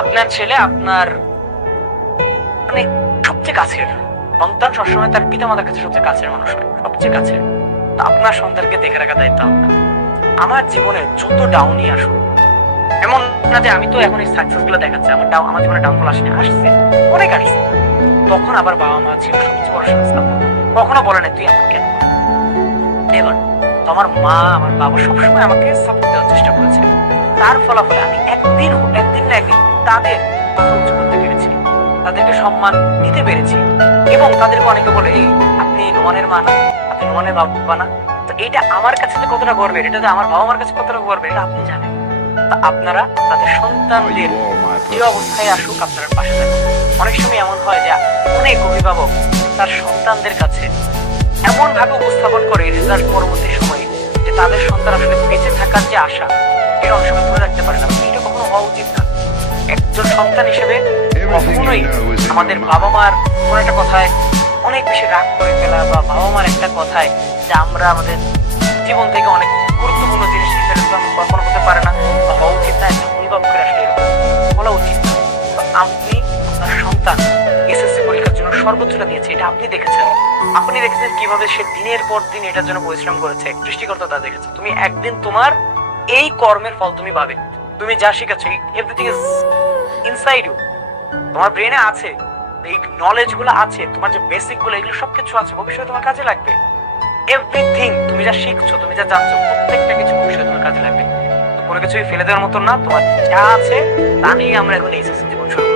আপনার ছেলে আপনার মানে সবচেয়ে কাছের সন্তান, সবসময় তার পিতা মাতার কাছে সবচেয়ে কাছের মানুষ হয়, সবচেয়ে কাছের। তো আপনার সন্তানকে দেখে রাখা দায়িত্ব আপনার। আমার জীবনে যত ডাউনই আসুক, এমন না যে আমি তো এখন এই সাকসেস গুলো দেখাচ্ছি, আমার জীবনে ডাউনফল আসেনি, আসছে, অনেক আসছে। তখন আবার বাবা মা ছিল সবচেয়ে বড় সংস্থা, কখনো বলে না তুই আমার কেন নেভার। তো আমার মা আমার বাবা সবসময় আমাকে সাপোর্ট দেওয়ার চেষ্টা করেছে। তার ফলাফলে আমি একদিন না একদিন তাদের কথা উঁচু করতে পেরেছি, তাদেরকে সম্মান দিতে পেরেছি। এবং তাদেরকে অনেকে বলে এই আপনি নোমানের মা না, আপনি নোমানের বাবা না। তো এটা আমার কাছে যে কতটা গর্বের, এটা যে আমার বাবা মার কাছে কতটা গর্বের, এটা আপনি জানেন। তা আপনারা তাদের সন্তানদের যে অবস্থায় আসুক আপনারা পাশে থাকুন। অনেক সময় এমন হয় যে অনেক অভিভাবক তার সন্তানদের কাছে এমন ভাবে উপস্থাপন করে রেজাল্ট পরবর্তী সময়ে যে তাদের সন্তান আসলে বেঁচে থাকার যে আশা এটা অনেক সময় ধরে রাখতে পারে না। এটা কখনো হওয়া উচিত না। একজন সন্তান হিসেবে কখনোই আমাদের বাবা মার কোনো একটা কথায় অনেক বেশি রাগ করে ফেলা বা বাবা মার একটা কথায় যে আমরা আমাদের জীবন থেকে অনেক গুরুত্বপূর্ণ জিনিস হিসেবে কখনো হতে পারে না বা হওয়া উচিত না। একটা অভিভাবকের আসলে এরকম বলা উচিত না। তো আপনি আপনার সন্তান এসএসসি পরীক্ষার জন্য সর্বোচ্চটা দিয়েছে, এটা আপনি দেখেছেন। আপনি দেখেছেন কিভাবে সে দিনের পর দিন এটার জন্য পরিশ্রম করেছে, সৃষ্টিকর্তা তা দেখেছে। তুমি একদিন তোমার এই কর্মের ফল তুমি পাবে। তুমি যা শিখেছো, এভরিথিং ইজ ইনসাইড ইউ, তোমার ব্রেনে আছে, এই নলেজ গুলো আছে, তোমার যে বেসিক গুলো এগুলো সবকিছু আছে, ভবিষ্যতে তোমার কাজে লাগবে। এভরিথিং তুমি যা শিখছো, তুমি যা জানছো, প্রত্যেকটা কিছু ভবিষ্যতে তোমার কাজে লাগবে। তো কোনো কিছুই ফেলে দেওয়ার মতো না। তোমার যা আছে তা নিয়ে আমরা এখন এসএসসি জীবন শুরু